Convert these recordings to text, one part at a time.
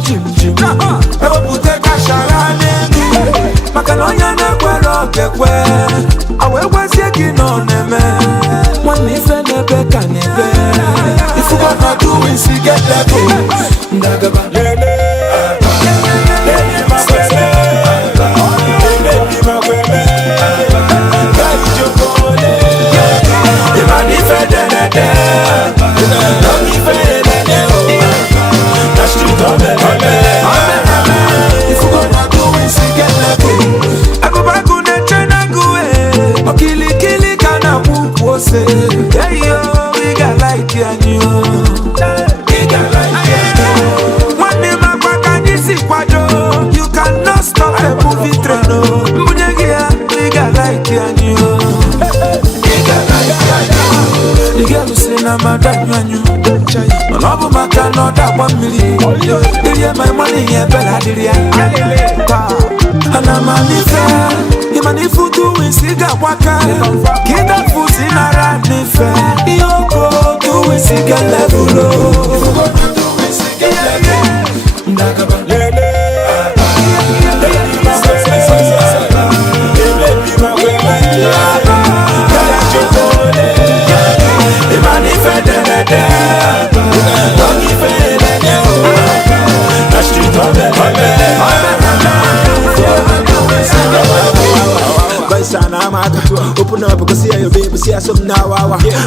jim jim ewepụta kashara n'elu maka na onye na-ekwere okekwe awe gwazie gị na ọ na-eme nwanne ife n'ebe ka n'ebe ifugo na doing si get level ndagaba lele yeah, yo, we got like you and you. We got like you. One day, my back and you see quadro. You cannot stop the movie train. We got like you and you. We got like you. The girl who say, I'm a dime and you. My love, my can not that 1 million. Did you my money? Yeah, Bella, did you? And I'm a nifa. Imani futu winsiga waka Kida fusi na rani fe Yoko tu winsiga levulo Fugo na tu winsiga levulo Ndagaba lele Baby ma wele Kaya chokole Imani fe denede Dogi fe lene Na street on the open up because see your baby, see some now.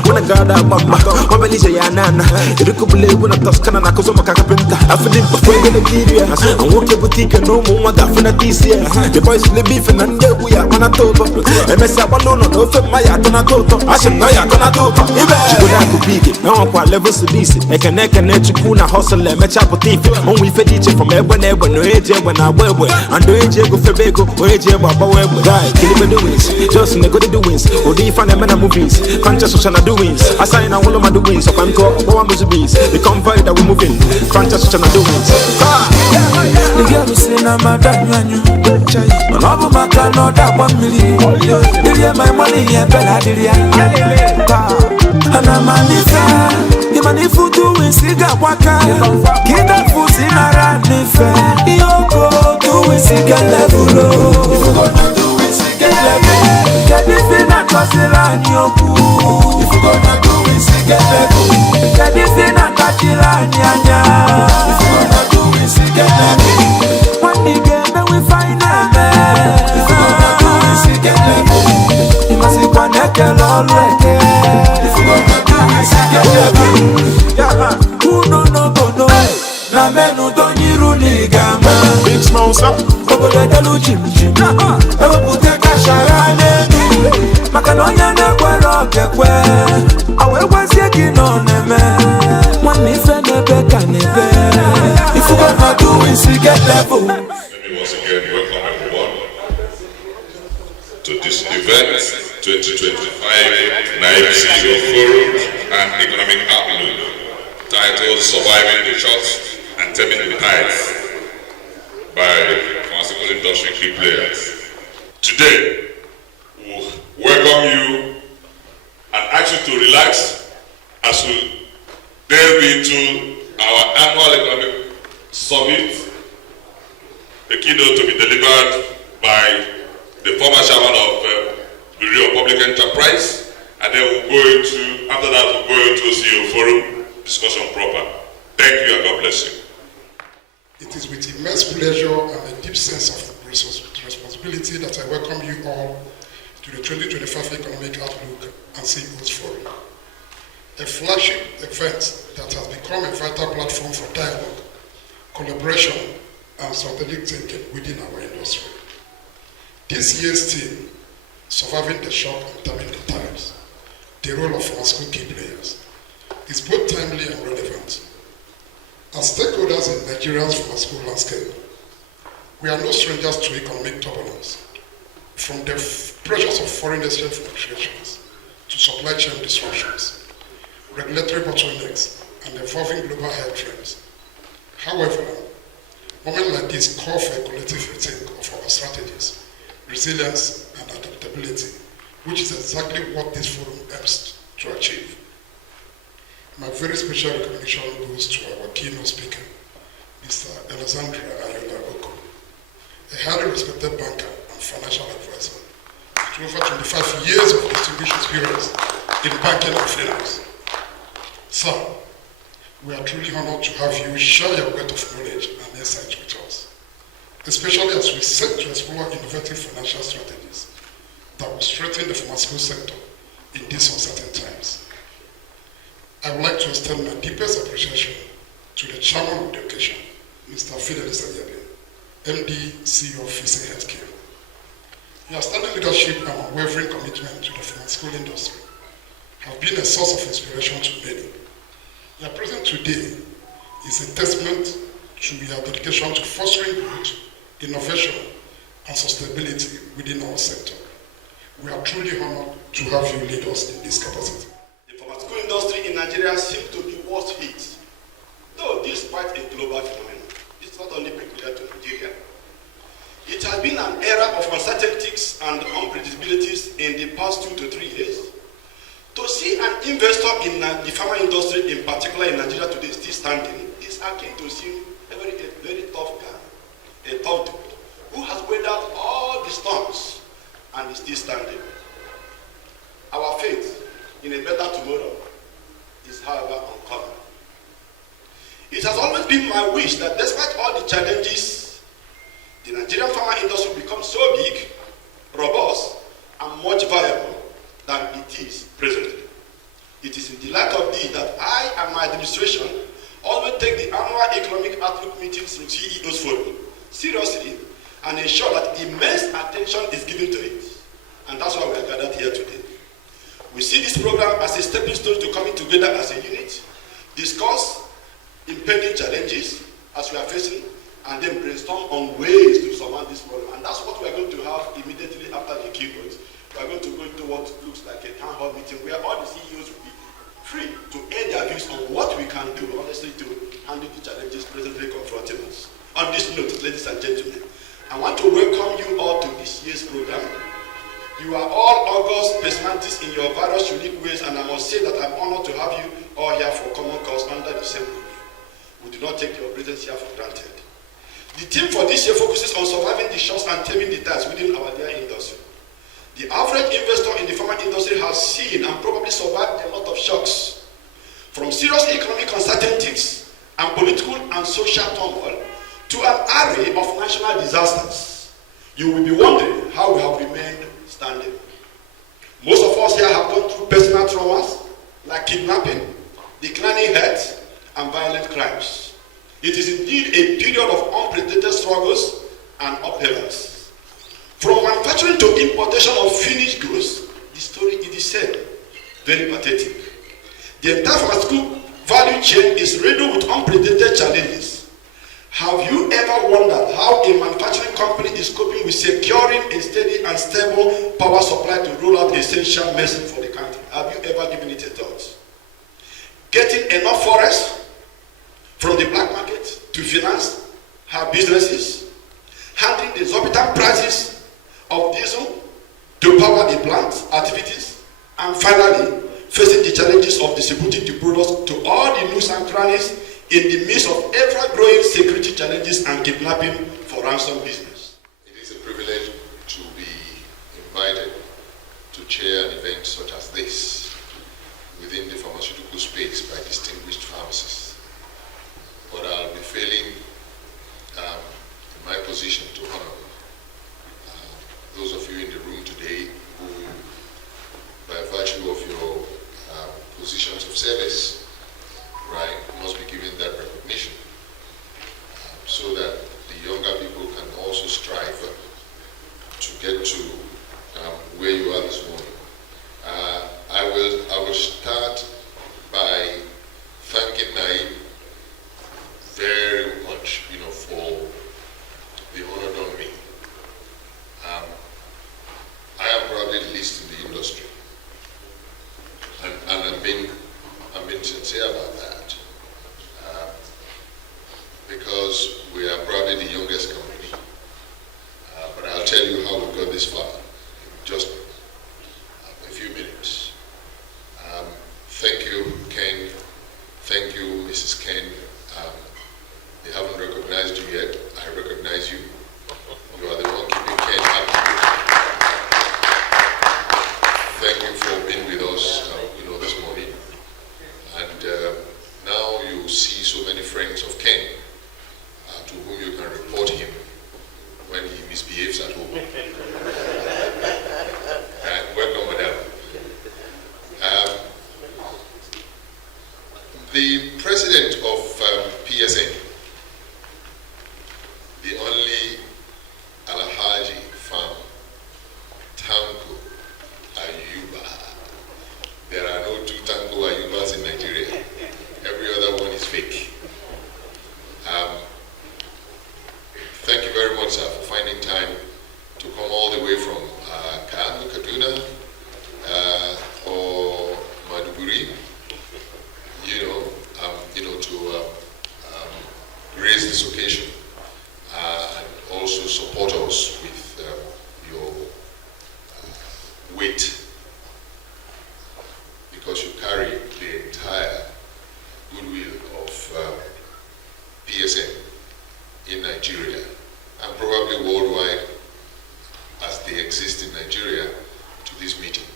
When I got that mama, my belly say nana. You could believe when I toss can I cause I'm a carpenter. I feel it before the Nigeria. I walk your boutique and no more than for this year. The boys will be beef and we are on a top. And I said, no, no, for my atonato. I should know you're gonna do. You go down to big it. No one levels to this. I can let you kuna hustle and match up with it. Only for teacher from everywhere, no age when I wear. And do age go for bego, or age about where we die. Kill the doings. Just in the good doings. Or the fan and movies. Conscious social doings. I sign all of my doings. So I'm called Boa Muzibi's. The convoy that we're moving. Conscious social doings. The girl who say, I'm a dime and you. My love, my can not that 1 million. Did you my money? Yeah, Bella, did you? And I'm a nifa. Imani futu winsiga waka Kida fusi na rani fe Yoko tu winsiga levulo Ifugo na tu winsiga levulo Kedifi na tosila nyoku Ifugo na tu winsiga levulo Kedifi na kachila nyanya Ifugo na tu winsiga levulo Wani geme we find a man Ifugo na tu winsiga levulo Imasi kwa neke lolweke Ifugo na tu winsiga levulo Uno no bono Na menu doniru ni gama Big Smosa Obodo delu jim jim Ewe pute kashara nenu Makalonya na kwere okekwe Awe wazie gino neme Mwani fe nebe ka nebe Ifugo na doing si get level. Let me once again welcome everyone to this event 2025 NAIP Forum and Economic Outlook titled Surviving the Shocks and Taming the Tides by pharmaceutical industry key players. Today, we'll welcome you and ask you to relax as we delve into our annual economic summit, the keynote to be delivered by the former chairman of Bureau of Public Enterprise, and then we'll go into, after that, we'll go into CEO Forum discussion proper. Thank you and God bless you. It is with immense pleasure and a deep sense of responsibility that I welcome you all to the 2025 Economic Outlook and CEOs Forum, a flagship event that has become a vital platform for dialogue, collaboration, and strategic thinking within our industry. This year's theme, Surviving the Shock and Taming the Tides, the role of pharmaceutical key players, is both timely and relevant. As stakeholders in Nigeria's pharmaceutical landscape, we are no strangers to economic turbulence, from the pressures of foreign exchange fluctuations to supply chain disruptions, regulatory bottlenecks, and evolving global health trends. However, moments like this call for a collective rethink of our strategies, resilience, and adaptability, which is exactly what this forum aims to achieve. My very special recognition goes to our keynote speaker, Mr. Alexandra Ayola Oko, a highly respected banker and financial advisor with over 25 years of distinguished experience in banking and finance. Sir, we are truly honored to have you share your wealth of knowledge and insights with us, especially as we seek to explore innovative financial strategies that will strengthen the pharmaceutical sector in these uncertain times. I would like to extend my deepest appreciation to the chairman of the occasion, Mr. Fidelis Ayabe, MD, CEO of Fise Healthcare. Your outstanding leadership and unwavering commitment to the pharmaceutical industry have been a source of inspiration to many. Your presence today is a testament to your dedication to fostering growth, innovation, and sustainability within our sector. We are truly honored to have you lead us in this capacity. The pharmaceutical industry in Nigeria seems to be worst hit, though this is quite a global phenomenon. It's not only peculiar to Nigeria. It has been an era of uncertainties and unpredictabilities in the past 2 to 3 years. To see an investor in the pharma industry, in particular in Nigeria today, still standing, is akin to see a very tough guy, a tough dude, who has weathered all the storms and is still standing. Our faith in a better tomorrow is, however, uncommon. It has always been my wish that despite all the challenges, the Nigerian pharma industry becomes so big, robust, and much viable than it is presently. It is in the light of this that I and my administration always take the annual economic outlook meetings with CEOs Forum seriously and ensure that immense attention is given to it. And that's why we are gathered here today. We see this program as a stepping stone to coming together as a unit, discuss impending challenges as we are facing, and then brainstorm on ways to surmount this problem. And that's what we are going to have immediately after the keynote. We are going to go into what looks like a town hall meeting where all the CEOs will be free to air their views on what we can do, honestly, to handle the challenges presently confronting us. On this note, ladies and gentlemen, I want to welcome you all to this year's program. You are all august personalities in your various unique ways, and I must say that I'm honored to have you all here for common cause under the same roof. We do not take your presence here for granted. The theme for this year focuses on surviving the shocks and taming the tides within our dear industry. The average investor in the pharma industry has seen and probably survived a lot of shocks, from serious economic uncertainties and political and social turmoil to an array of national disasters. You will be wondering how we have remained standing. Most of us here have gone through personal traumas like kidnapping, declining health, and violent crimes. It is indeed a period of unprecedented struggles and upheavals. From manufacturing to importation of finished goods, the story is the same, very pathetic. The entire pharmaceutical value chain is riddled with unprecedented challenges. Have you ever wondered how a manufacturing company is coping with securing a steady and stable power supply to roll out essential medicine for the country? Have you ever given it a thought? Getting enough forex from the black market to finance her businesses, handling the exorbitant prices of diesel to power the plant's activities, and finally, facing the challenges of distributing the products to all the nooks and crannies in the midst of ever-growing security challenges and kidnapping for ransom business. It is a privilege to be invited to chair an event such as this within the pharmaceutical space by distinguished pharmacists. But I'll be failing in my position to honor those of you in the room today who, by virtue of your positions of service, right, must be given that recognition so that the younger people can also strive to get to where you are this morning. I will start by thanking NAIP very much, for the honor done me. I am probably the least in the industry, and I've been since thank you for being with us, this morning. And now you see so many friends of Ken to whom you can report him when he misbehaves at home. Welcome, madam. The president of PSN, the only Alhaji farm, Tanko Ayuba. There are no two Tanko Ayubas in Nigeria. Every other one is fake. Thank you very much, sir, for finding time to come all the way from Kano, Kaduna, or Maduguri, to grace this occasion and also support us with your weight, because you carry the entire goodwill of PSN in Nigeria and probably worldwide as they exist in Nigeria to this meeting.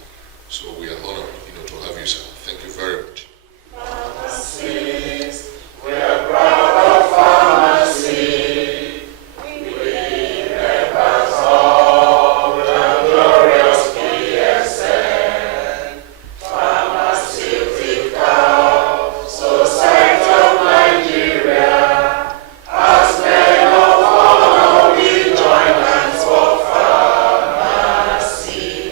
So we are honored, to have you, sir. Thank you very much. Pharmacies, we are proud of pharmacy. We never saw the glorious PSN. Pharmaceutical Society of Nigeria has made of honor we join hands for pharmacy.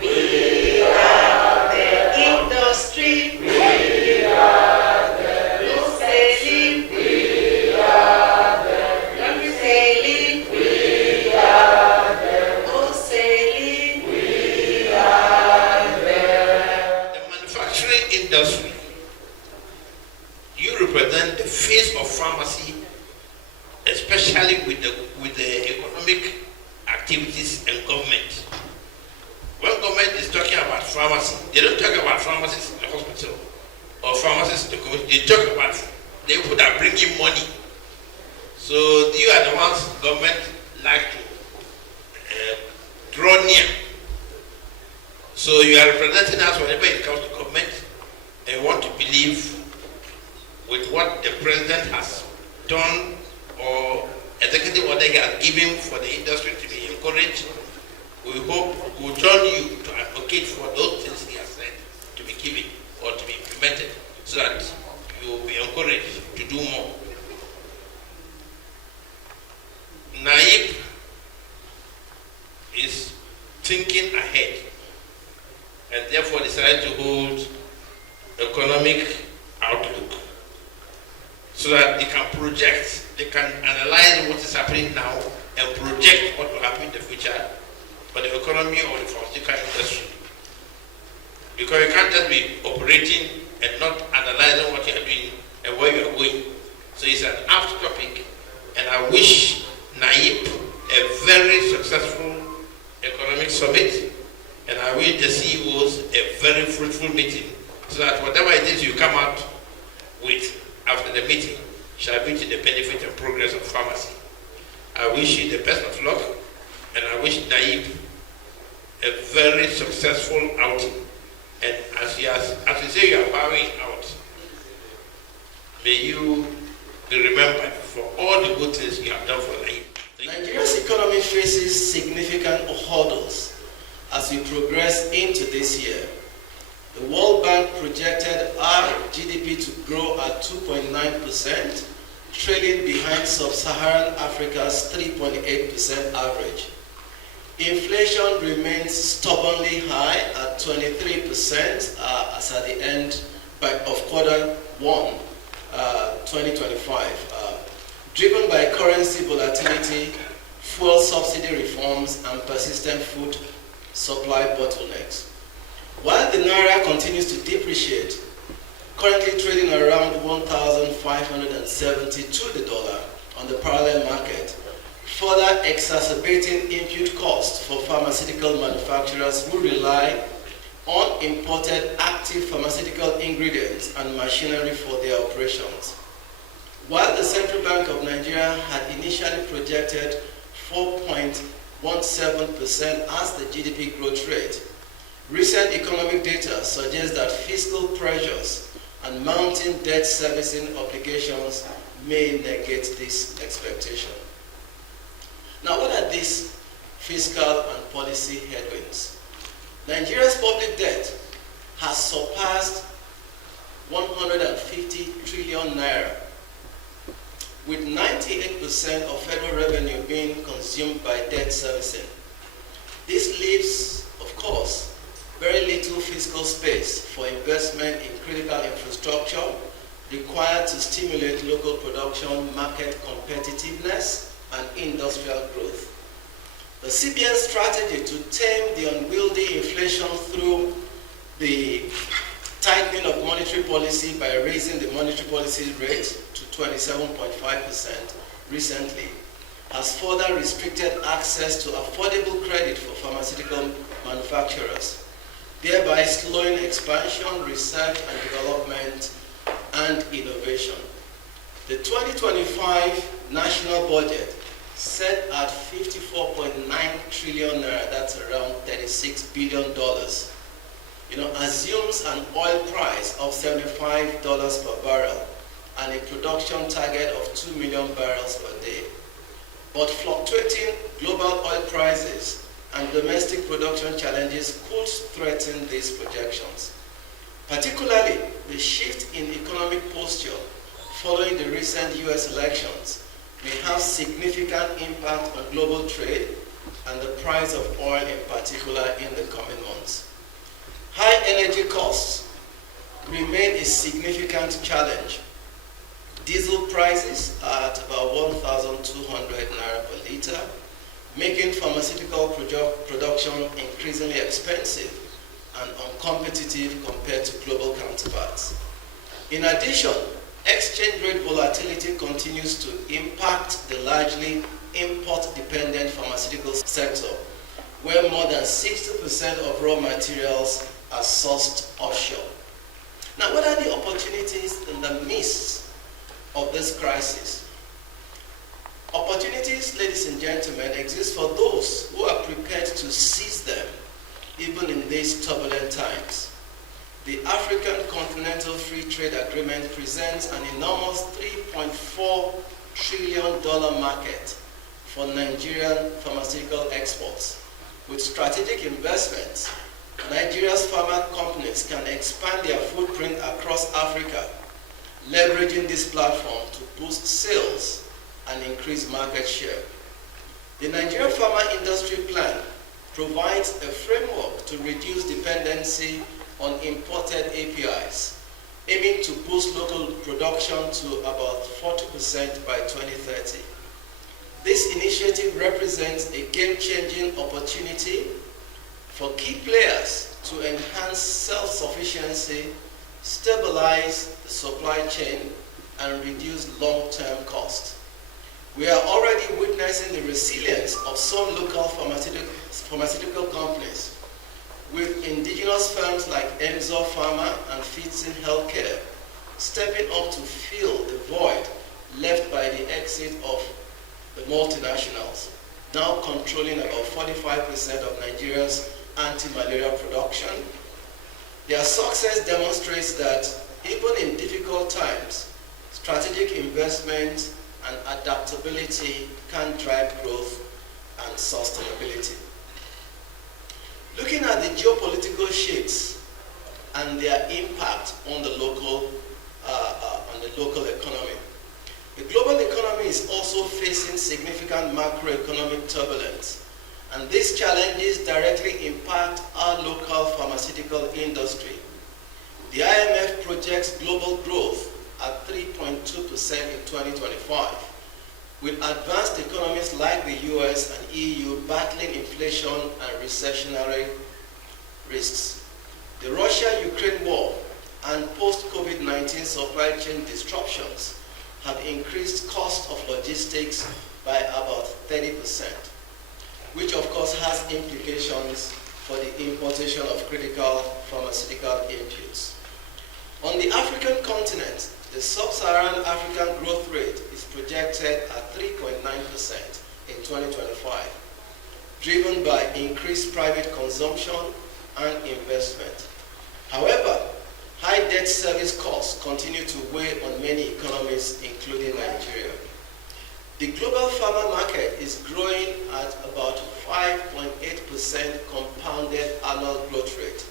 We are the industry. We are the retailing. We are the retailing. We are the wholesaling. We are the manufacturing industry. You represent the face of pharmacy, especially with the economic activities and government. When government is talking about pharmacy, they don't talk about pharmacists in the hospital or pharmacists in the community. They talk about the people that bring in money. So you are the ones government like to draw near. So you are representing us whenever it comes to government, and want to believe with what the president has done or executive order he has given for the industry to be encouraged. We hope we will join you to advocate for those things he has said to be given or to be implemented, so that you will be encouraged to do more. NAIP is thinking ahead and therefore decided to hold economic outlook so that they can project, they can analyze what is happening now and project what will happen in the future for the economy or the pharmaceutical industry. Because you can't just be operating and not analyzing what you are doing and where you are going. So it's an apt topic, and I wish NAIP a very successful economic summit, and I wish the CEOs a very fruitful meeting, so that whatever it is you come out with after the meeting shall be to the benefit and progress of pharmacy. I wish you the best of luck, and I wish NAIP a very successful outing. And as you say you are bowing out, may you be remembered for all the good things you have done for NAIP. Nigeria's economy faces significant hurdles as we progress into this year. The World Bank projected our GDP to grow at 2.9%, trailing behind sub-Saharan Africa's 3.8% average. Inflation remains stubbornly high at 23% as at the end of quarter one, 2025, driven by currency volatility, fuel subsidy reforms, and persistent food supply bottlenecks. While the Naira continues to depreciate, currently trading around 1,570 to the dollar on the parallel market, further exacerbating input costs for pharmaceutical manufacturers who rely on imported active pharmaceutical ingredients and machinery for their operations. While the Central Bank of Nigeria had initially projected 4.17% as the GDP growth rate, Recent economic data suggests that fiscal pressures and mounting debt servicing obligations may negate this expectation. Now, what are these fiscal and policy headwinds? Nigeria's public debt has surpassed 150 trillion naira, with 98% of federal revenue being consumed by debt servicing. This leaves, of course, very little fiscal space for investment in critical infrastructure required to stimulate local production, market competitiveness, and industrial growth. The CBN's strategy to tame the unwieldy inflation through the tightening of monetary policy by raising the monetary policy rate to 27.5% recently has further restricted access to affordable credit for pharmaceutical manufacturers, thereby slowing expansion, research and development, and innovation. The 2025 national budget, set at 54.9 trillion naira, that's around $36 billion, assumes an oil price of $75 per barrel and a production target of 2 million barrels per day. But fluctuating global oil prices and domestic production challenges could threaten these projections. Particularly, the shift in economic posture following the recent US elections may have significant impact on global trade and the price of oil in particular in the coming months. High energy costs remain a significant challenge. Diesel prices are at about 1,200 naira per liter, making pharmaceutical production increasingly expensive and uncompetitive compared to global counterparts. In addition, exchange rate volatility continues to impact the largely import-dependent pharmaceutical sector, where more than 60% of raw materials are sourced offshore. Now, what are the opportunities in the midst of this crisis? Opportunities, ladies and gentlemen, exist for those who are prepared to seize them, even in these turbulent times. The African Continental Free Trade Agreement presents an enormous $3.4 trillion market for Nigerian pharmaceutical exports. With strategic investments, Nigeria's pharma companies can expand their footprint across Africa, leveraging this platform to boost sales and increase market share. The Nigerian Pharma Industry Plan provides a framework to reduce dependency on imported APIs, aiming to boost local production to about 40% by 2030. This initiative represents a game-changing opportunity for key players to enhance self-sufficiency, stabilize the supply chain, and reduce long-term costs. We are already witnessing the resilience of some local pharmaceutical companies, with indigenous firms like Enzo Pharma and Fitson Healthcare stepping up to fill the void left by the exit of the multinationals, now controlling about 45% of Nigeria's anti-malaria production. Their success demonstrates that even in difficult times, strategic investment and adaptability can drive growth and sustainability. Looking at the geopolitical shifts and their impact on the local economy, the global economy is also facing significant macroeconomic turbulence, and these challenges directly impact our local pharmaceutical industry. The IMF projects global growth at 3.2% in 2025, with advanced economies like the US and EU battling inflation and recessionary risks. The Russia-Ukraine war and post-COVID-19 supply chain disruptions have increased cost of logistics by about 30%, which of course has implications for the importation of critical pharmaceutical inputs. On the African continent, the sub-Saharan African growth rate is projected at 3.9% in 2025, driven by increased private consumption and investment. However, high debt service costs continue to weigh on many economies, including Nigeria. The global pharma market is growing at about 5.8% compounded annual growth rate.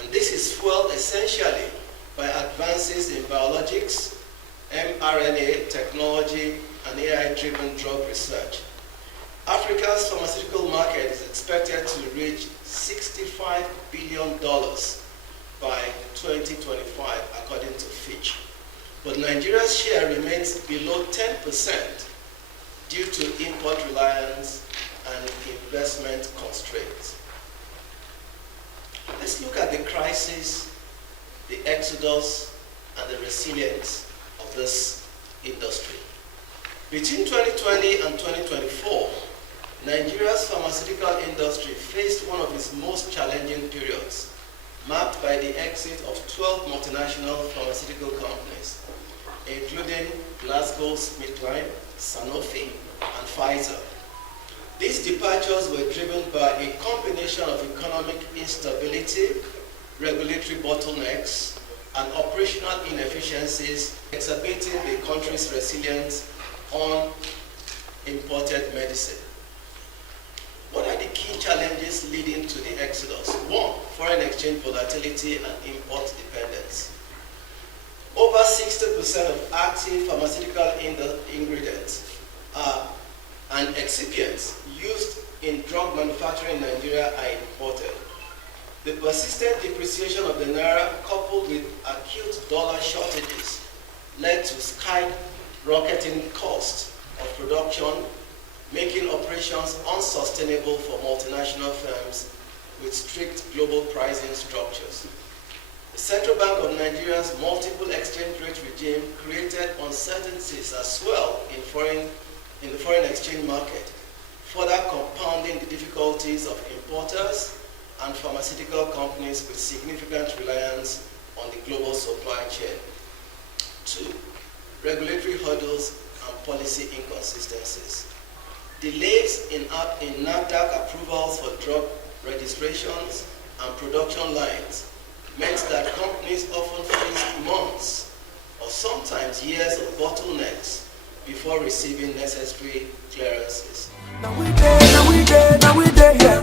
And this is fueled essentially by advances in biologics, mRNA technology, and AI-driven drug research. Africa's pharmaceutical market is expected to reach $65 billion by 2025, according to Fitch. But Nigeria's share remains below 10% due to import reliance and investment constraints. Let's look at the crisis, the exodus, and the resilience of this industry. Between 2020 and 2024, Nigeria's pharmaceutical industry faced one of its most challenging periods, marked by the exit of 12 multinational pharmaceutical companies, including GlaxoSmithKline, Sanofi, and Pfizer. These departures were driven by a combination of economic instability, regulatory bottlenecks, and operational inefficiencies, exacerbating the country's reliance on imported medicine. What are the key challenges leading to the exodus? 1, foreign exchange volatility and import dependence. Over 60% of active pharmaceutical ingredients and excipients used in drug manufacturing in Nigeria are imported. The persistent depreciation of the naira, coupled with acute dollar shortages, led to skyrocketing costs of production, making operations unsustainable for multinational firms with strict global pricing structures. The Central Bank of Nigeria's multiple exchange rate regime created uncertainties as well in the foreign exchange market, further compounding the difficulties of importers and pharmaceutical companies with significant reliance on the global supply chain. 2, regulatory hurdles and policy inconsistencies. Delays in NAFDAC approvals for drug registrations and production lines meant that companies often faced months or sometimes years of bottlenecks before receiving necessary clearances. Now we there, yeah.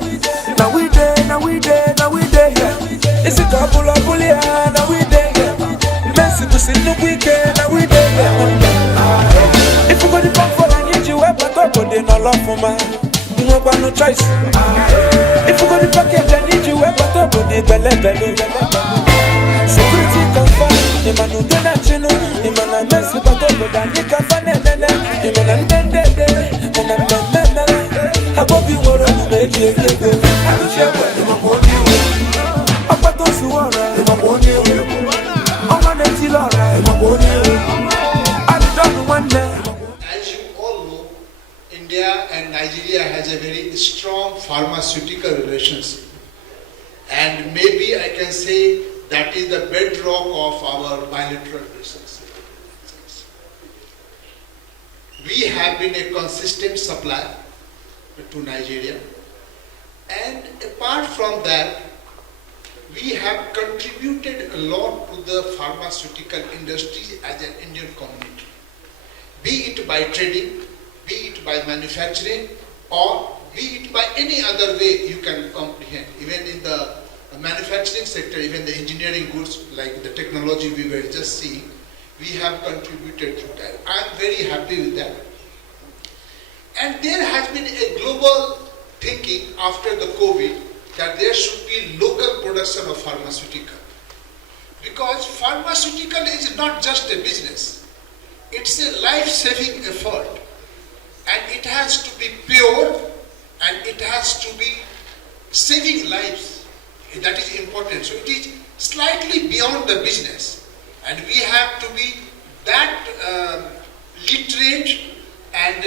It's a couple of bullion, now we there, yeah. Messi was in the weekend, now we there, yeah. If you got the pump for I need you, but talk on the no love for man. You know got no choice. If you got the package, I need you, but talk on the belly. Security confirm, the man who do not you know, the man I mess with, but talk on the kafane, the man I'm dead, and I'm dead. I hope you want to make it go. I don't share with you, I'm on you. I'm not those who are right, I'm on you. I'm on the till all right, I'm on you. I'm done one day. As you all know, India and Nigeria has a very strong pharmaceutical relationship. And maybe I can say that is the bedrock of our bilateral relationship. We have been a consistent supplier to Nigeria, and apart from that, we have contributed a lot to the pharmaceutical industry as an Indian community, be it by trading, be it by manufacturing, or be it by any other way you can comprehend. Even in the manufacturing sector, even the engineering goods like the technology we were just seeing, we have contributed to that. I am very happy with that. And there has been a global thinking after the COVID that there should be local production of pharmaceutical. Because pharmaceutical is not just a business. It's a life-saving effort. And it has to be pure and it has to be saving lives. That is important. So it is slightly beyond the business. And we have to be that literate and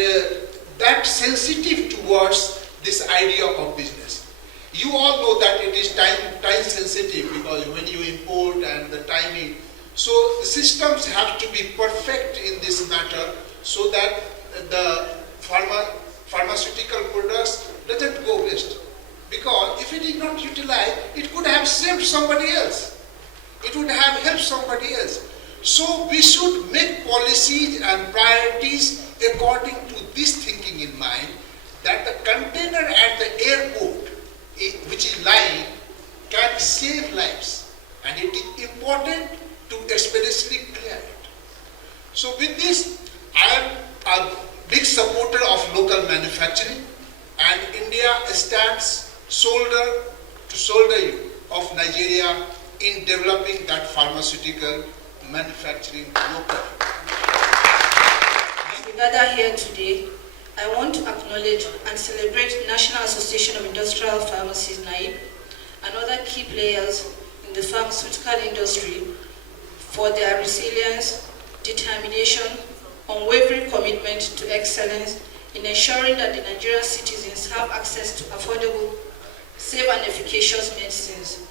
that sensitive towards this idea of business. You all know that it is time sensitive because when you import and the timing, so the systems have to be perfect in this matter so that the pharmaceutical products doesn't go waste. Because if it is not utilized, it could have saved somebody else. It would have helped somebody else. So we should make policies and priorities according to this thinking in mind, that the container at the airport, which is lying, can save lives. And it is important to expeditiously clear it. So with this, I am a big supporter of local manufacturing, and India stands shoulder to shoulder of Nigeria in developing that pharmaceutical manufacturing locally. As we gather here today, I want to acknowledge and celebrate National Association of Industrial Pharmacies, NAIP, and other key players in the pharmaceutical industry for their resilience, determination, unwavering commitment to excellence in ensuring that the Nigerian citizens have access to affordable, safe and efficacious medicines.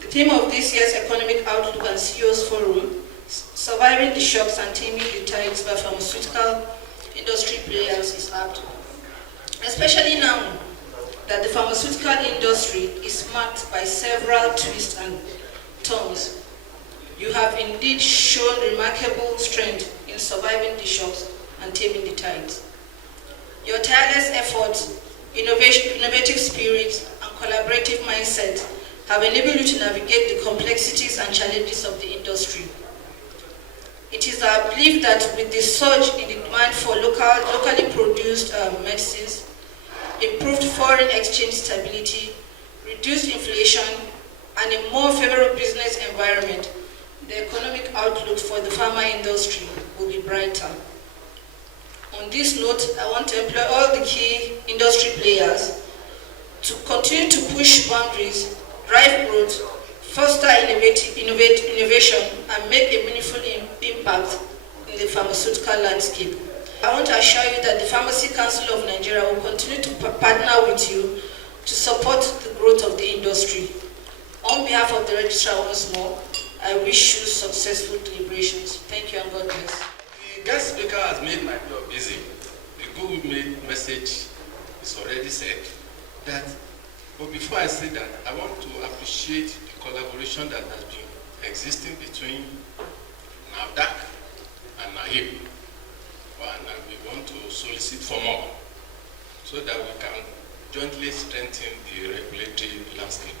The theme of this year's Economic Outlook and CEOs Forum, Surviving the Shocks and Taming the Tides by Pharmaceutical Industry Players, is apt. Especially now that the pharmaceutical industry is marked by several twists and turns. You have indeed shown remarkable strength in surviving the shocks and taming the tides. Your tireless efforts, innovative spirit, and collaborative mindset have enabled you to navigate the complexities and challenges of the industry. It is our belief that with the surge in the demand for locally produced medicines, improved foreign exchange stability, reduced inflation, and a more favorable business environment, the economic outlook for the pharma industry will be brighter. On this note, I want to employ all the key industry players to continue to push boundaries, drive growth, foster innovation, and make a meaningful impact in the pharmaceutical landscape. I want to assure you that the Pharmacy Council of Nigeria will continue to partner with you to support the growth of the industry. On behalf of the registrar once more, I wish you successful deliberations. Thank you and God bless. The guest speaker has made my job easy. The good message is already said. But before I say that, I want to appreciate the collaboration that has been existing between NAFDAC and NAIP. And we want to solicit for more so that we can jointly strengthen the regulatory landscape.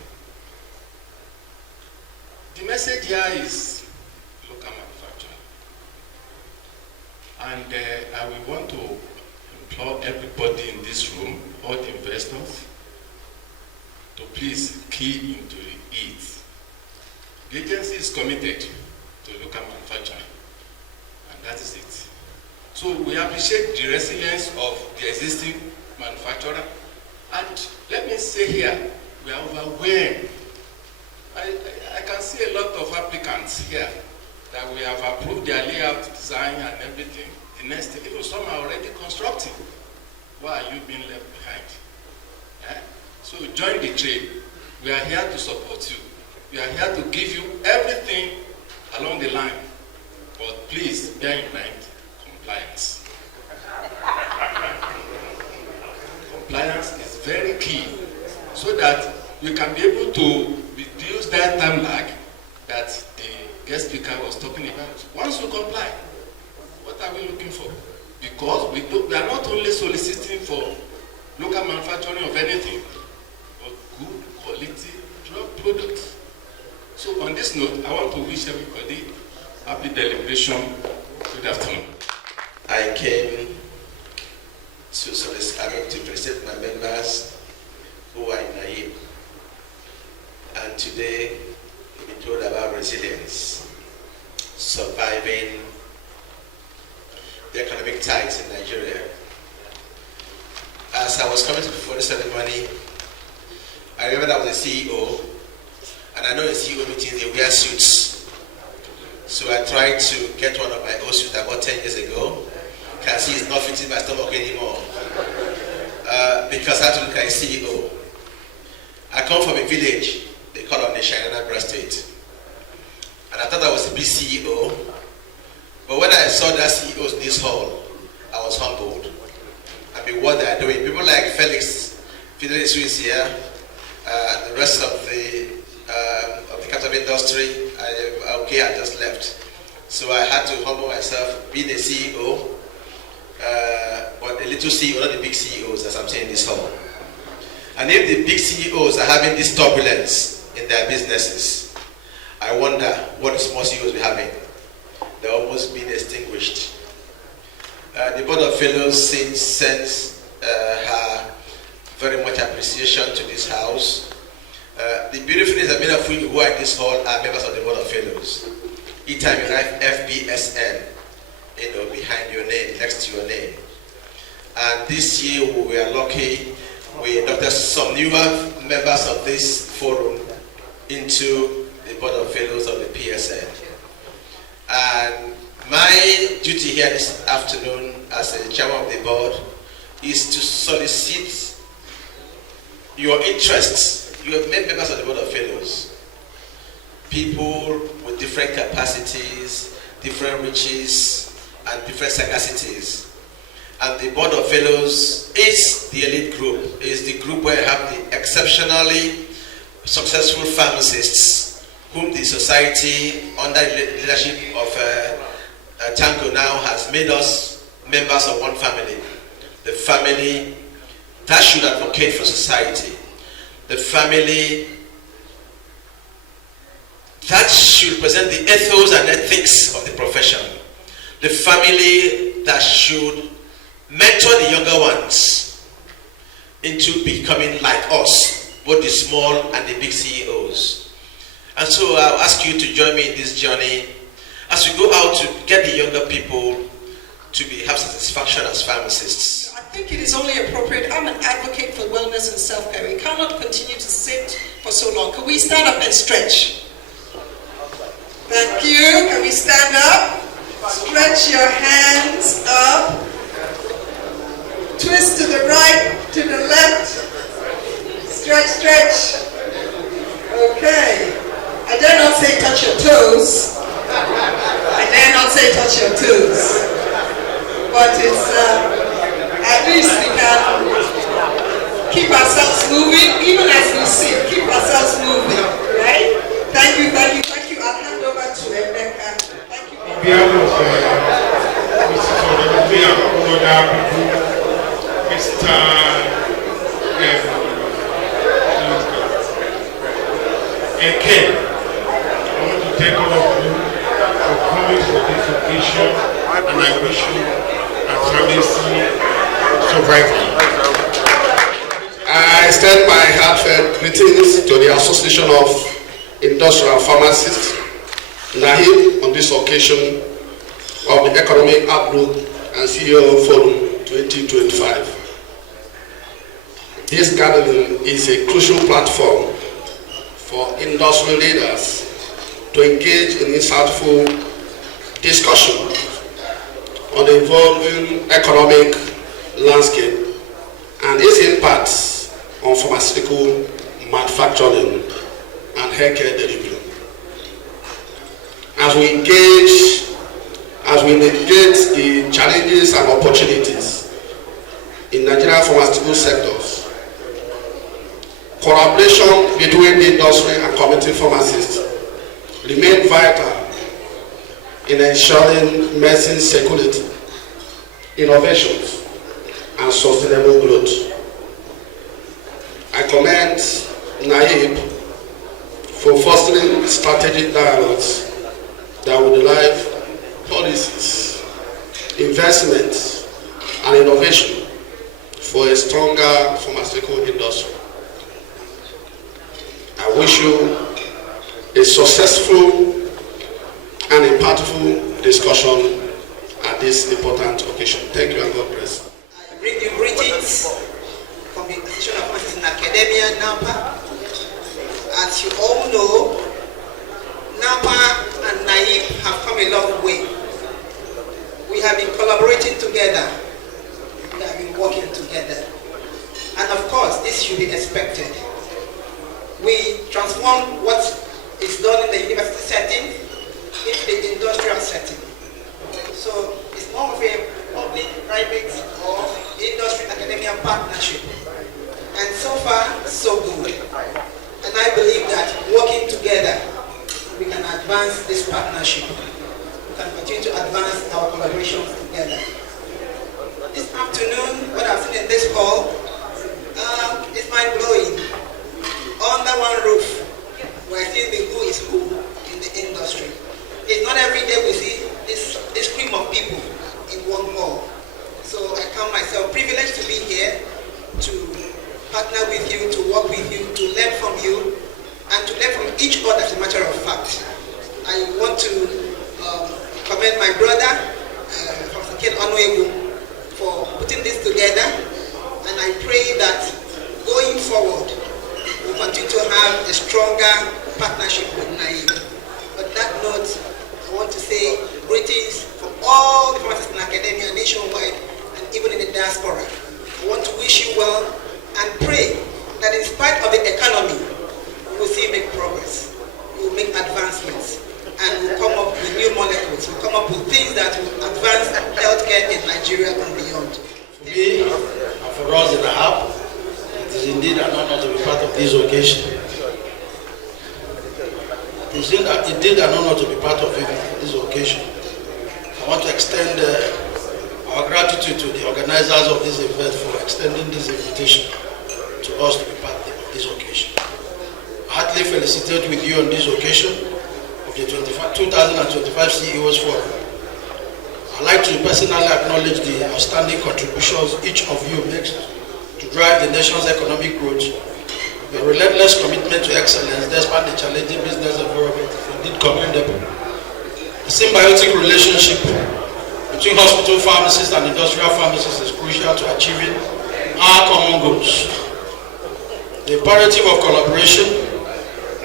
The message here is local manufacturing. And I will want to implore everybody in this room, all the investors, to please key into it. The agency is committed to local manufacturing, and that is it. So we appreciate the resilience of the existing manufacturer, and let me say here, we are overwhelmed. I can see a lot of applicants here that we have approved their layout, design, and everything. The next thing, even some are already constructing. Why are you being left behind? So join the trade. We are here to support you. We are here to give you everything along the line. But please bear in mind compliance. Compliance is very key so that we can be able to reduce that time lag that the guest speaker was talking about. Once we comply, what are we looking for? Because we are not only soliciting for local manufacturing of anything, but good quality drug products. So on this note, I want to wish everybody happy deliberation. Good afternoon. I came to present my members who are in NAIP. And today, we'll be told about resilience, surviving the economic tides in Nigeria. As I was coming before the ceremony, I remember I was a CEO, and I know in CEO meetings they wear suits. So I tried to get one of my old suits I bought 10 years ago. You can see it's not fitting my stomach anymore. Because I have to look like a CEO. I come from a village, they call on the Anambra State. And I thought I was a big CEO. But when I saw that CEO in this hall, I was humbled. I mean, what they are doing. People like Felix Fidelis is here, the rest of the capital industry, I just left. So I had to humble myself, be the CEO, but the little CEO, not the big CEOs, as I'm saying in this hall. And if the big CEOs are having this turbulence in their businesses, I wonder what the small CEOs are having. They're almost being extinguished. The Board of Fellows sends her very much appreciation to this house. The beautiful thing is that many of you who are in this hall are members of the Board of Fellows. Each time you write FBSN, behind your name, next to your name. And this year we were lucky, we inducted some newer members of this forum into the Board of Fellows of the PSN. And my duty here this afternoon as the chairman of the board is to solicit your interests. You have made members of the Board of Fellows. People with different capacities, different riches, and different sagacities. And the Board of Fellows is the elite group, is the group where you have the exceptionally successful pharmacists whom the society, under the leadership of Tanko now, has made us members of one family. The family that should advocate for society. The family that should present the ethos and ethics of the profession. The family that should mentor the younger ones into becoming like us, both the small and the big CEOs. And so I'll ask you to join me in this journey as we go out to get the younger people to have satisfaction as pharmacists. I think it is only appropriate. I'm an advocate for wellness and self-care. We cannot continue to sit for so long. Can we stand up and stretch? Thank you. Can we stand up? Stretch your hands up. Twist to the right, to the left. Stretch, stretch. Okay. I dare not say touch your toes. I dare not say touch your toes. But it's, at least we can keep ourselves moving, even as we sit, keep ourselves moving, right? Thank you, thank you, thank you. I'll hand over to Rebecca. Thank you. On behalf of Mrs. Odomi and all other people, Mr. Eke, I want to thank all of you for coming for this occasion, and I wish you a pharmacy survival. I extend my heartfelt greetings to the Association of Industrial Pharmacists, NAIP, on this occasion of the Economic Outlook and CEO Forum 2025. This gathering is a crucial platform for industry leaders to engage in insightful discussion on the evolving economic landscape and its impacts on pharmaceutical manufacturing and healthcare delivery. As we navigate the challenges and opportunities in Nigerian pharmaceutical sectors, collaboration between the industry and community pharmacists remain vital in ensuring medicine security, innovations, and sustainable growth. I commend NAIP for fostering strategic dialogues that will drive policies, investments, and innovation for a stronger pharmaceutical industry. I wish you a successful and impactful discussion at this important occasion. Thank you and God bless. I bring you greetings from the Association of Pharmacists in Academia, NAPA. As you all know, NAPA and NAIP have come a long way. We have been collaborating together. We have been working together. And of course, this should be expected. We transform what is done in the university setting into the industrial setting. So it's more of a public-private or industry-academia partnership. And so far, so good. And I believe that working together, we can advance this partnership. We can continue to advance our collaborations together. This afternoon, what I've seen in this hall is mind-blowing. Under one roof, we're seeing the who is who in the industry. It's not every day we see this cream of people in one hall. So I count myself privileged to be here, to partner with you, to work with you, to learn from you, and to learn from each other as a matter of fact. I want to commend my brother, Professor Ken Onwebu, for putting this together, and I pray that going forward, we'll continue to have a stronger partnership with NAIP. On that note, I want to say greetings from all the pharmacists in academia nationwide and even in the diaspora. I want to wish you well and pray that in spite of the economy, we will see make progress, we will make advancements, and we'll come up with new molecules, we'll come up with things that will advance healthcare in Nigeria and beyond. For me, and for us in the hub, it is indeed an honor to be part of this occasion. It is indeed an honor to be part of this occasion. I want to extend our gratitude to the organizers of this event for extending this invitation to us to be part of this occasion. I heartily felicitate with you on this occasion of the 2025 CEOs Forum. I'd like to personally acknowledge the outstanding contributions each of you makes to drive the nation's economic growth. Your relentless commitment to excellence despite the challenging business environment is indeed commendable. The symbiotic relationship between hospital pharmacists and industrial pharmacists is crucial to achieving our common goals. The imperative of collaboration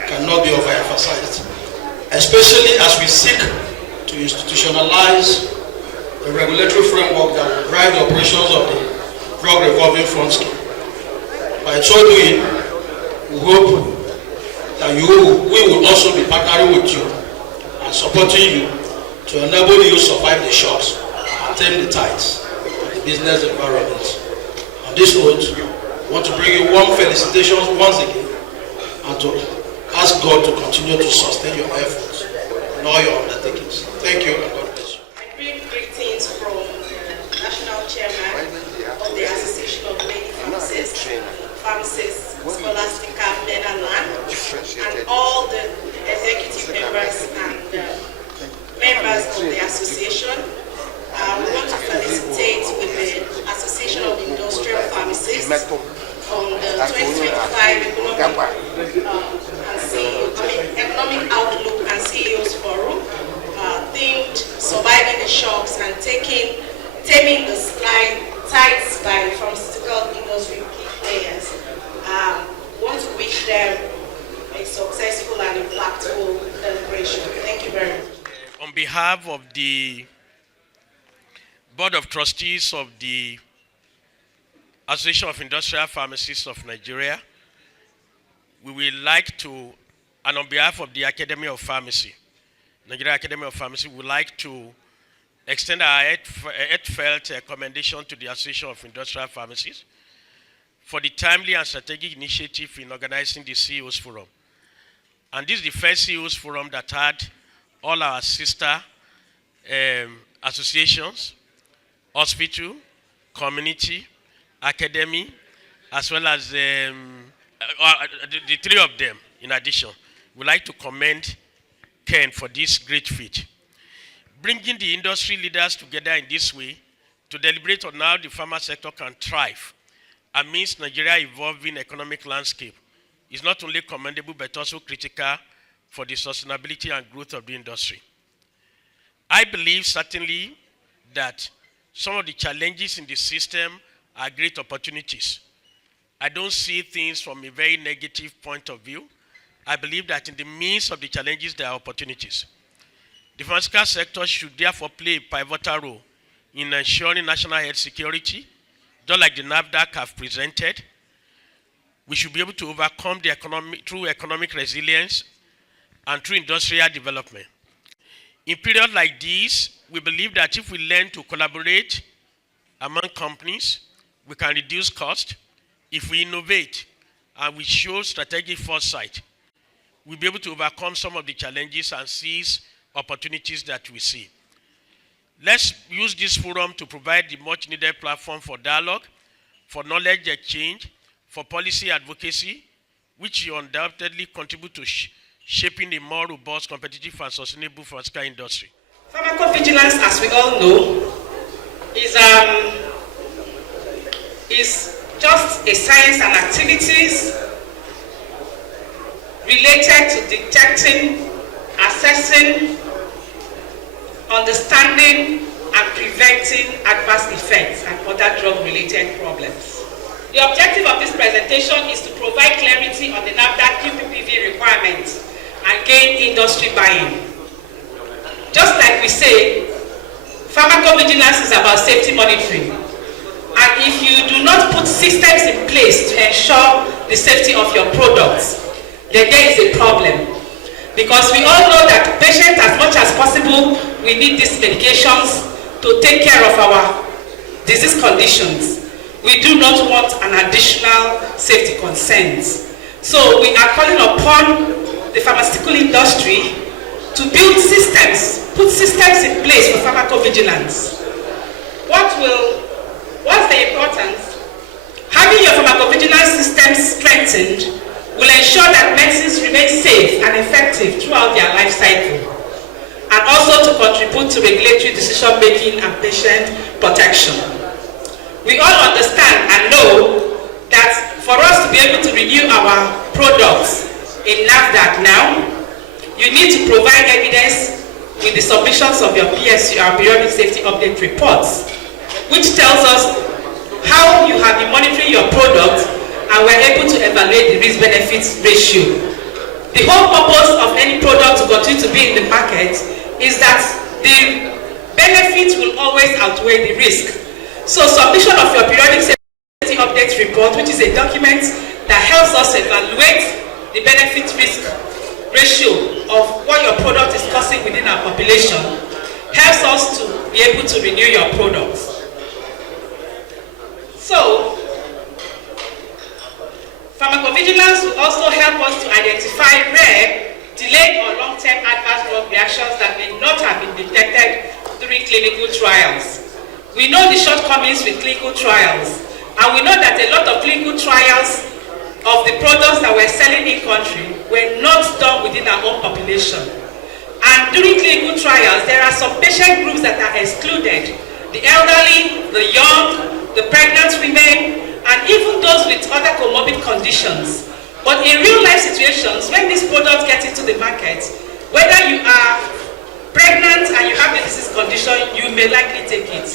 cannot be overemphasized, especially as we seek to institutionalize the regulatory framework that will drive the operations of the drug revolving fund scheme. By so doing, we hope that we will also be partnering with you and supporting you to enable you to survive the shocks and tame the tides of the business environment. On this note, I want to bring you warm felicitations once again and to ask God to continue to sustain your efforts and all your undertakings. Thank you and God bless you. I bring greetings from the National Chairman of the Association of Lady Pharmacists, Scholastica, Netherlands, and all the executive members and members of the association. We want to felicitate with the Association of Industrial Pharmacists on the 2025 Economic Outlook and CEOs Forum, themed Surviving the Shocks and Taming the Tides by Pharmaceutical Industry Key Players. Want to wish them a successful and impactful celebration. Thank you very much. On behalf of the Board of Trustees of the Association of Industrial Pharmacists of Nigeria, we would like to, and on behalf of the Academy of Pharmacy, Nigeria Academy of Pharmacy, we would like to extend our heartfelt commendation to the Association of Industrial Pharmacists for the timely and strategic initiative in organizing the CEOs Forum. And this is the first CEOs Forum that had all our sister associations, hospital, community, academy, as well as the three of them in addition. We'd like to commend Ken for this great feat. Bringing the industry leaders together in this way to deliberate on how the pharma sector can thrive amidst Nigeria's evolving economic landscape is not only commendable but also critical for the sustainability and growth of the industry. I believe certainly that some of the challenges in the system are great opportunities. I don't see things from a very negative point of view. I believe that in the midst of the challenges, there are opportunities. The pharmaceutical sector should therefore play a pivotal role in ensuring national health security, just like the NAFDAC have presented. We should be able to overcome the through economic resilience and through industrial development. In periods like these, we believe that if we learn to collaborate among companies, we can reduce cost, if we innovate and we show strategic foresight, we'll be able to overcome some of the challenges and seize opportunities that we see. Let's use this forum to provide the much needed platform for dialogue, for knowledge exchange, for policy advocacy, which will undoubtedly contribute to shaping a more robust, competitive, and sustainable pharmaceutical industry. Pharmacovigilance, as we all know, is just a science and activities related to detecting, assessing, understanding, and preventing adverse effects and other drug-related problems. The objective of this presentation is to provide clarity on the NAFDAC QPPV requirements and gain industry buy-in. Just like we say, pharmacovigilance is about safety monitoring. And if you do not put systems in place to ensure the safety of your products, then there is a problem. Because we all know that patients, as much as possible, we need these medications to take care of our disease conditions. We do not want an additional safety concerns. So we are calling upon the pharmaceutical industry to build systems, put systems in place for pharmacovigilance. What's the importance? Having your pharmacovigilance systems strengthened will ensure that medicines remain safe and effective throughout their life cycle, and also to contribute to regulatory decision-making and patient protection. We all understand and know that for us to be able to renew our products in NAFDAC now, you need to provide evidence with the submissions of your PSU, our periodic safety update reports, which tells us how you have been monitoring your product and we're able to evaluate the risk-benefit ratio. The whole purpose of any product to continue to be in the market is that the benefits will always outweigh the risk. So submission of your periodic safety update report, which is a document that helps us evaluate the benefit-risk ratio of what your product is causing within our population, helps us to be able to renew your products. So, pharmacovigilance will also help us to identify rare, delayed or long-term adverse drug reactions that may not have been detected during clinical trials. We know the shortcomings with clinical trials, and we know that a lot of clinical trials of the products that we're selling in country were not done within our own population. And during clinical trials, there are some patient groups that are excluded: the elderly, the young, the pregnant women, and even those with other comorbid conditions. But in real life situations, when these products get into the market, whether you are pregnant and you have the disease condition, you may likely take it.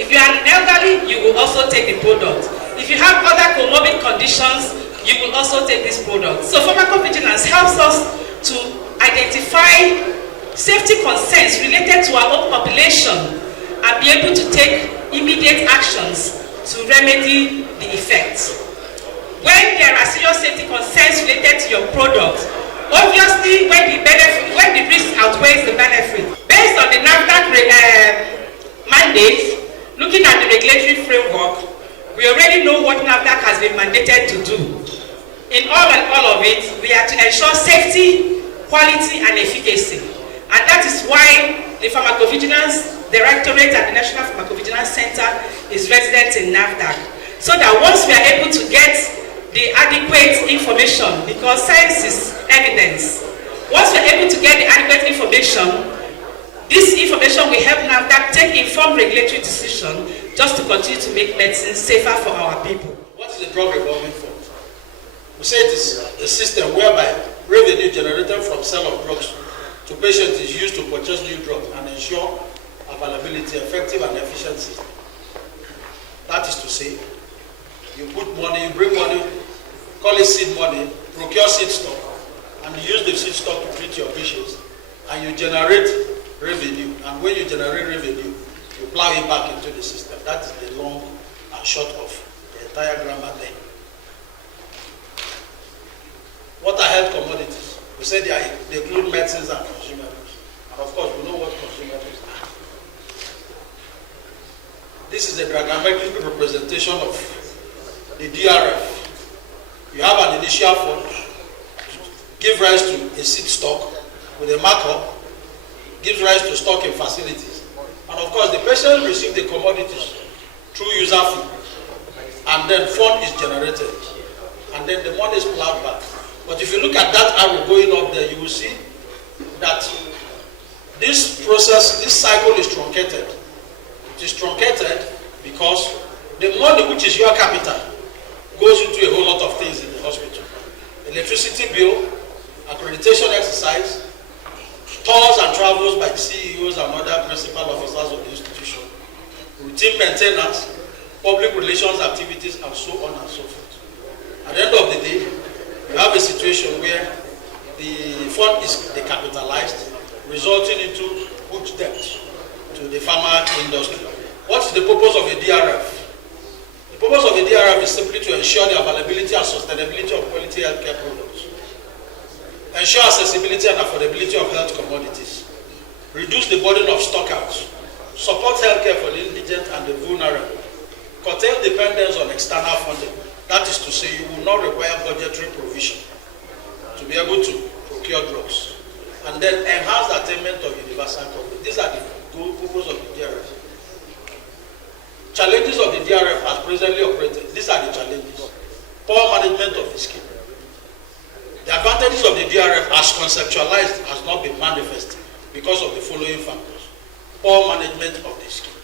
If you are an elderly, you will also take the product. If you have other comorbid conditions, you will also take this product. So pharmacovigilance helps us to identify safety concerns related to our own population and be able to take immediate actions to remedy the effects. When there are serious safety concerns related to your product, obviously when the risk outweighs the benefit. Based on the NAFDAC mandate, looking at the regulatory framework, we already know what NAFDAC has been mandated to do. In all of it, we have to ensure safety, quality, and efficacy. And that is why the Pharmacovigilance Directorate at the National Pharmacovigilance Center is resident in NAFDAC. So that once we are able to get the adequate information, because science is evidence, once we are able to get the adequate information, this information will help NAFDAC take informed regulatory decision just to continue to make medicine safer for our people. What is the drug revolving fund? We say it is a system whereby revenue generated from sale of drugs to patients is used to purchase new drugs and ensure availability, effective and efficient system. That is to say, you put money, you bring money, call it seed money, procure seed stock, and you use the seed stock to treat your patients, and you generate revenue. And when you generate revenue, you plow it back into the system. That is the long and short of the entire grammar there. What are health commodities? We said they include medicines and consumables. And of course, we know what consumables are. This is a diagrammatic representation of the DRF. You have an initial fund to give rise to a seed stock with a markup, gives rise to stocking facilities. And of course, the patient receives the commodities through user fee, and then fund is generated, and then the money is plowed back. But if you look at that arrow going up there, you will see that this process, this cycle is truncated. It is truncated because the money, which is your capital, goes into a whole lot of things in the hospital. Electricity bill, accreditation exercise, tours and travels by CEOs and other principal officers of the institution, routine maintenance, public relations activities, and so on and so forth. At the end of the day, you have a situation where the fund is decapitalized, resulting into huge debt to the pharma industry. What's the purpose of a DRF? The purpose of a DRF is simply to ensure the availability and sustainability of quality healthcare products, ensure accessibility and affordability of health commodities, reduce the burden of stockouts, support healthcare for the indigent and the vulnerable, curtail dependence on external funding. That is to say, you will not require budgetary provision to be able to procure drugs, and then enhance the attainment of universal coverage. These are the purposes of the DRF. Challenges of the DRF as presently operated. These are the challenges. Poor management of the scheme. The advantages of the DRF as conceptualized has not been manifested because of the following factors. Poor management of the scheme.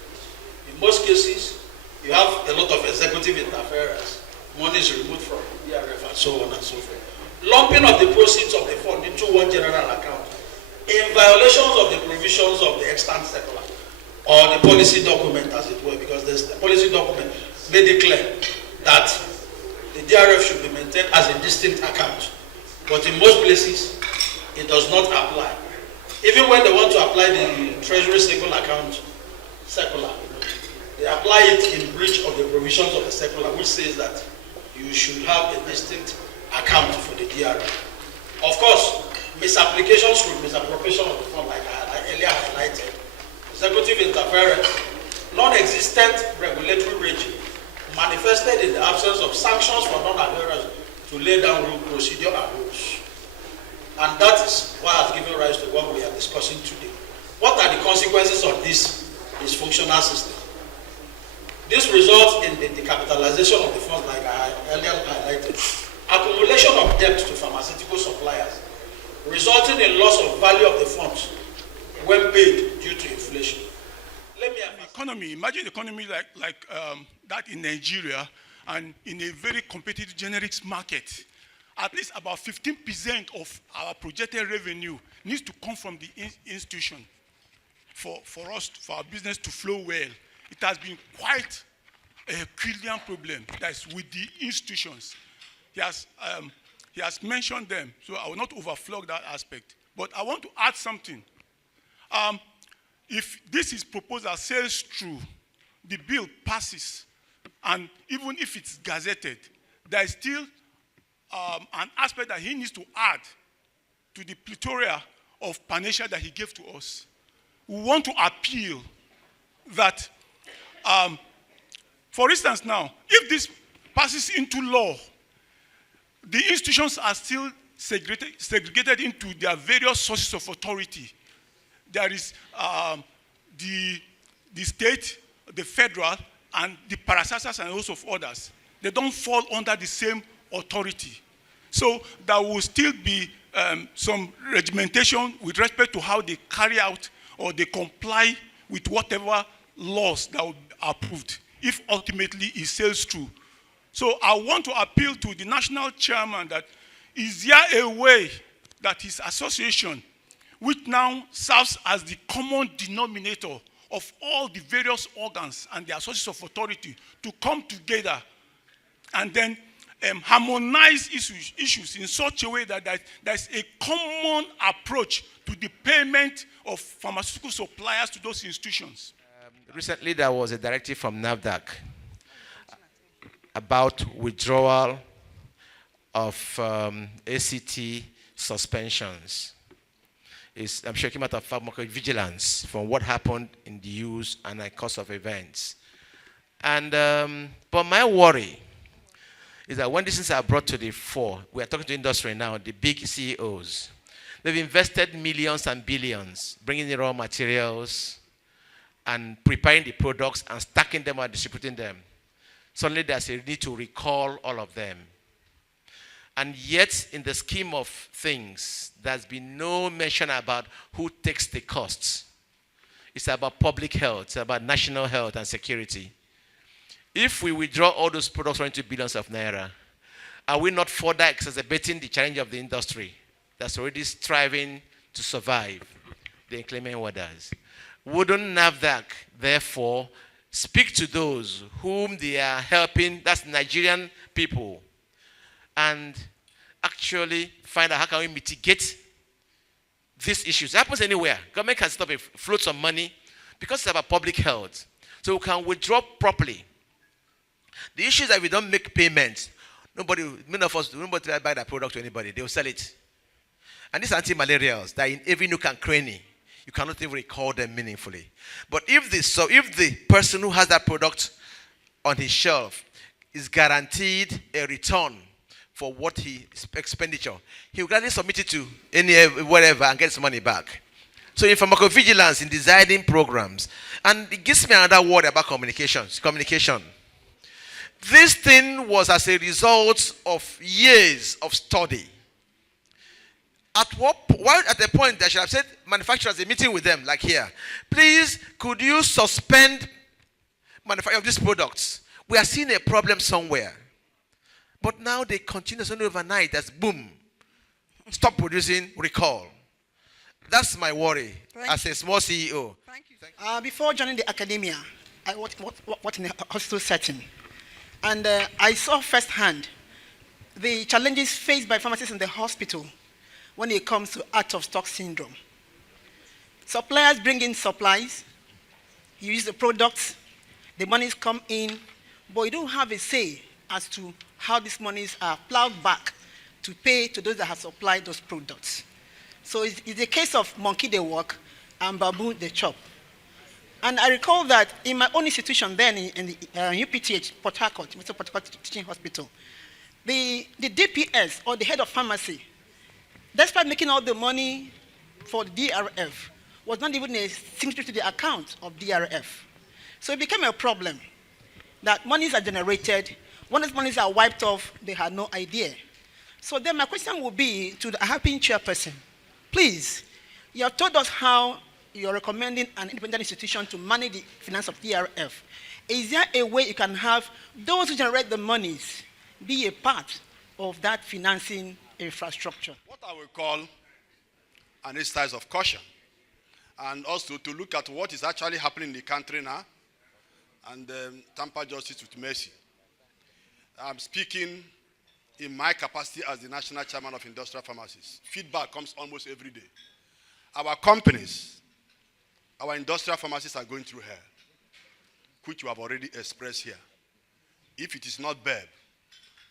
In most cases, you have a lot of executive interference. Money is removed from the DRF and so on and so forth. Lumping of the proceeds of the fund into one general account in violations of the provisions of the extant circular or the policy document, as it were, because the policy document may declare that the DRF should be maintained as a distinct account. But in most places, it does not apply. Even when they want to apply the Treasury single account circular, they apply it in breach of the provisions of the circular, which says that you should have a distinct account for the DRF. Of course, misapplications through misappropriation of the fund, like I earlier highlighted, executive interference, non-existent regulatory regime, manifested in the absence of sanctions for non-adherence to lay down rule procedure and rules. And that is what has given rise to what we are discussing today. What are the consequences of this dysfunctional system? This results in the decapitalization of the funds, like I earlier highlighted, accumulation of debt to pharmaceutical suppliers, resulting in loss of value of the funds when paid due to inflation. Imagine the economy like that in Nigeria, and in a very competitive generics market. At least about 15% of our projected revenue needs to come from the institution for our business to flow well. It has been quite a Herculean problem that's with the institutions. He has mentioned them, so I will not overflow that aspect. But I want to add something. If this is proposal sails through, the bill passes, and even if it's gazetted, there is still an aspect that he needs to add to the plethora of panacea that he gave to us. We want to appeal that, for instance now, if this passes into law, the institutions are still segregated into their various sources of authority. There is the state, the federal, and the parastatals and host of others. They don't fall under the same authority. So there will still be some regimentation with respect to how they carry out or they comply with whatever laws that will be approved, if ultimately it sails through. So I want to appeal to the national chairman that is there a way that his association, which now serves as the common denominator of all the various organs and their sources of authority, to come together and then harmonize issues in such a way that there's a common approach to the payment of pharmaceutical suppliers to those institutions. Recently, there was a directive from NAFDAC about withdrawal of ACT suspensions. I'm sure it came out of pharmacovigilance from what happened in the use and the course of events. And but my worry is that when these things are brought to the fore, we are talking to industry now, the big CEOs. They've invested millions and billions, bringing in raw materials and preparing the products and stacking them and distributing them. Suddenly there's a need to recall all of them. And yet, in the scheme of things, there's been no mention about who takes the costs. It's about public health, it's about national health and security. If we withdraw all those products into billions of naira, are we not further exacerbating the challenge of the industry that's already striving to survive the inclement weathers? Wouldn't NAFDAC, therefore, speak to those whom they are helping, that's Nigerian people, and actually find out how can we mitigate these issues? It happens anywhere. Government can stop it, float some money, because it's about public health. So we can withdraw properly. The issue is that we don't make payments. Many of us, nobody will buy that product to anybody. They will sell it. And these anti-malarials, they're in every nook and cranny. You cannot even recall them meaningfully. But if the person who has that product on his shelf is guaranteed a return for what expenditure, he will gladly submit it to whatever and get his money back. So in pharmacovigilance, in designing programs, and it gives me another word about communication. This thing was as a result of years of study. At the point that I should have said, manufacturers, a meeting with them, like here, please, could you suspend manufacture of these products? We are seeing a problem somewhere. But now they continue suddenly overnight. That's boom. Stop producing, recall. That's my worry as a small CEO. Thank you. Before joining the academia, I worked in a hospital setting. And I saw firsthand the challenges faced by pharmacists in the hospital when it comes to out-of-stock syndrome. Suppliers bring in supplies, you use the products, the monies come in, but you don't have a say as to how these monies are plowed back to pay to those that have supplied those products. So it's a case of monkey they walk and baboon they chop. And I recall that in my own institution then in the UPTH, Port Harcourt, Mr. Port Harcourt Teaching Hospital, the DPS, or the head of pharmacy, despite making all the money for the DRF, was not even a signatory to the account of DRF. So it became a problem that monies are generated. When these monies are wiped off, they had no idea. So then my question would be to the happy chairperson, please, you have told us how you're recommending an independent institution to manage the finance of DRF. Is there a way you can have those who generate the monies be a part of that financing infrastructure? What I will call an exercise of caution, and also to look at what is actually happening in the country now, and tamper justice with mercy. I'm speaking in my capacity as the National Chairman of Industrial Pharmacies. Feedback comes almost every day. Our companies, our industrial pharmacies are going through hell, which you have already expressed here. If it is not BEB,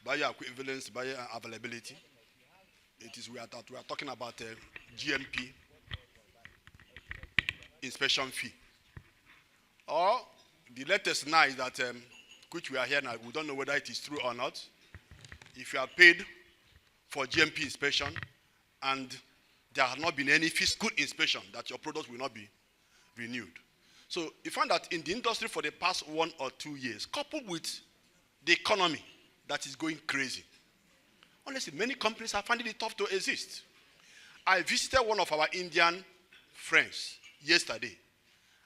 buyer equivalence, buyer availability, we are talking about GMP inspection fee. Or the latest now is that, which we are here now, we don't know whether it is true or not. If you are paid for GMP inspection and there has not been any fiscal inspection, that your product will not be renewed. So you find that in the industry for the past 1 or 2 years, coupled with the economy that is going crazy, honestly, many companies are finding it tough to exist. I visited one of our Indian friends yesterday,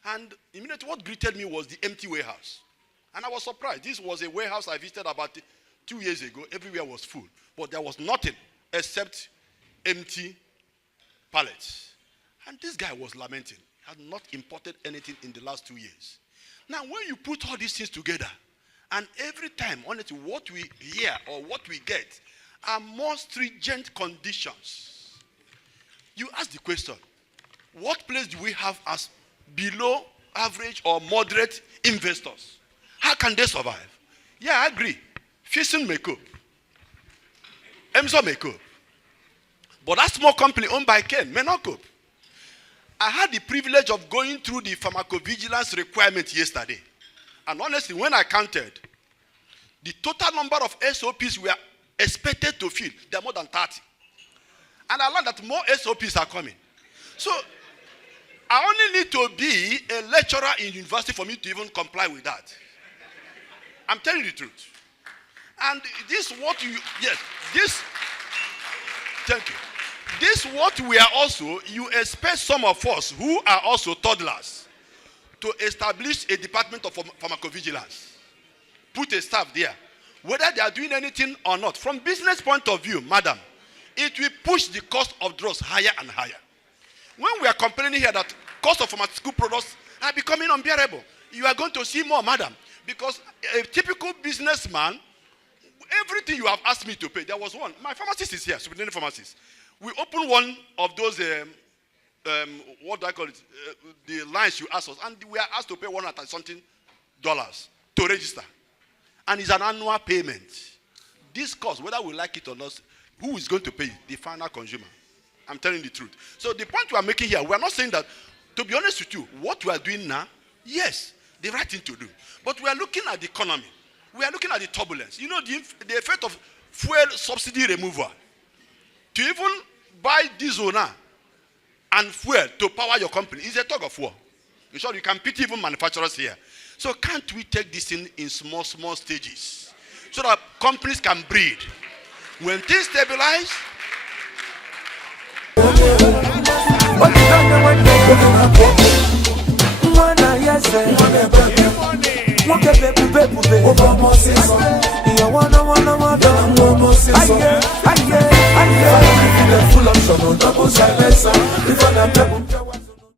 and immediately what greeted me was the empty warehouse. And I was surprised. This was a warehouse I visited about 2 years ago. Everywhere was full, but there was nothing except empty pallets. And this guy was lamenting. He had not imported anything in the last 2 years. Now, when you put all these things together, and every time, honestly, what we hear or what we get are more stringent conditions, you ask the question, what place do we have as below average or moderate investors? How can they survive? Yeah, I agree. Fission may cope. Emso may cope. But that small company owned by Ken may not cope. I had the privilege of going through the pharmacovigilance requirement yesterday. And honestly, when I counted The total number of SOPs we are expected to fill, there are more than 30. And I learned that more SOPs are coming. So I only need to be a lecturer in university for me to even comply with that. I'm telling you the truth. And this what you, yes, this, thank you. This what we are also, you expect some of us who are also toddlers to establish a department of pharmacovigilance. Put a staff there. Whether they are doing anything or not. From business point of view, madam, it will push the cost of drugs higher and higher. When we are complaining here that cost of pharmaceutical products are becoming unbearable, you are going to see more, madam. Because a typical businessman, everything you have asked me to pay, there was one. My pharmacist is here, superintendent pharmacist. We opened one of those, what do I call it? The lines you asked us, and we are asked to pay $100-something to register. And it's an annual payment. This cost, whether we like it or not, who is going to pay? The final consumer. I'm telling the truth. So the point we are making here, we are not saying that, to be honest with you, what we are doing now, yes, the right thing to do. But we are looking at the economy. We are looking at the turbulence. You know, the effect of fuel subsidy removal. To even buy diesel now and fuel to power your company is a tug of war. In short, you can pity even manufacturers here. So can't we take this in small stages so that companies can breathe? When things stabilize,